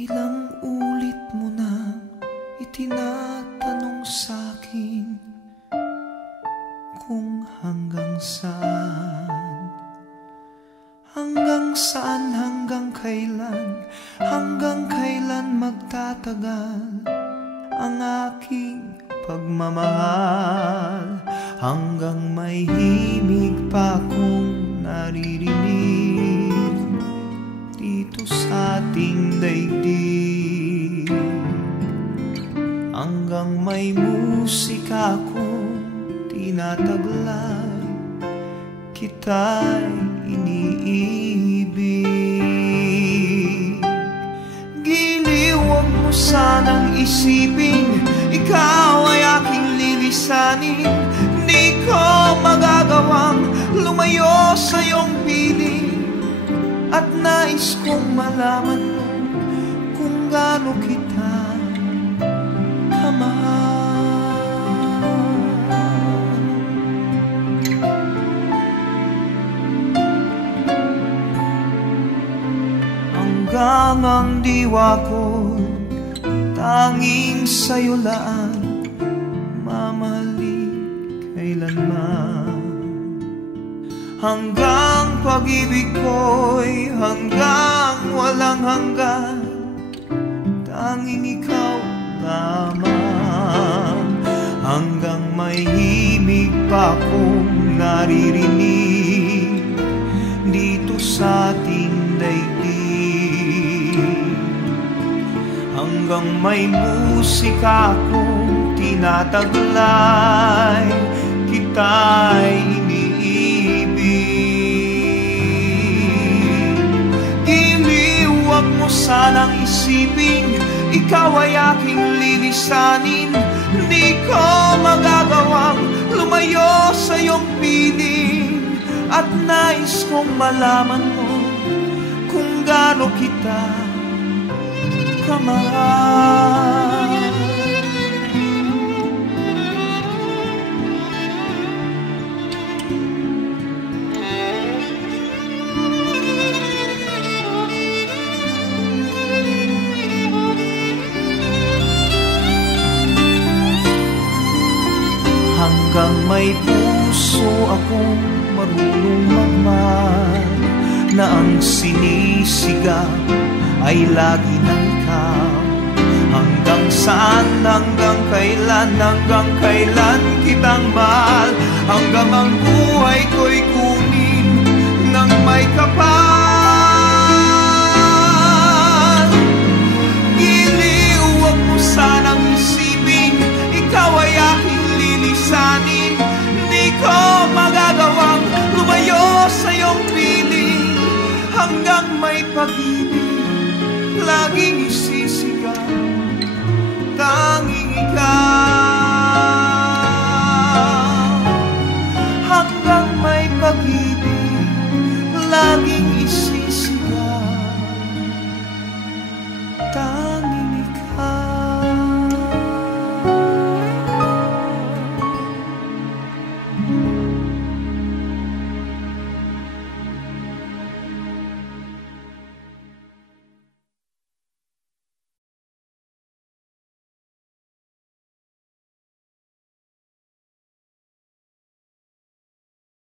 Ilang ulit mo na itinatanong sa'kin kung hanggang saan, hanggang saan, hanggang kailan magtatagal ang aking pagmamahal, hanggang may himig pa akong naririnig dito sa ating daigdig, hanggang may musika akong tinataglay, kita'y iniibig. Giliw, huwag mo sanang isipin ikaw ay aking lilisanin. Di ko magagawang lumayo sa iyong piling, at nais kong malaman mo kung gaano kita kamahal. Hanggang ang diwa ko tanging sa'yo laan, mamahalin kailanman. Hanggang pag-ibig ko'y hanggang walang hanggan, tanging ikaw lamang. Hanggang may himig pa akong naririnig dito sa ating daigdig, hanggang may musika akong tinataglay, kita'y iniibig. Giliw, huwag mo sanang isipin ikaw ay aking lilisanin. Di ko magagawang lumayo sa iyong piling, at nais kong malaman mo kung gaano kita kamahal. Hanggang may puso akong marunong magmahal, na ang sinisigaw ay lagi ng ikaw. Hanggang saan, hanggang kailan kitang mahal, hanggang ang buhay ko'y kunin ng may kapal. Giliw, huwag mo sanang isipin ikaw ay aking lilisanin. Di ko magagawang lumayo sa iyong piling, hanggang may pag-ibig laging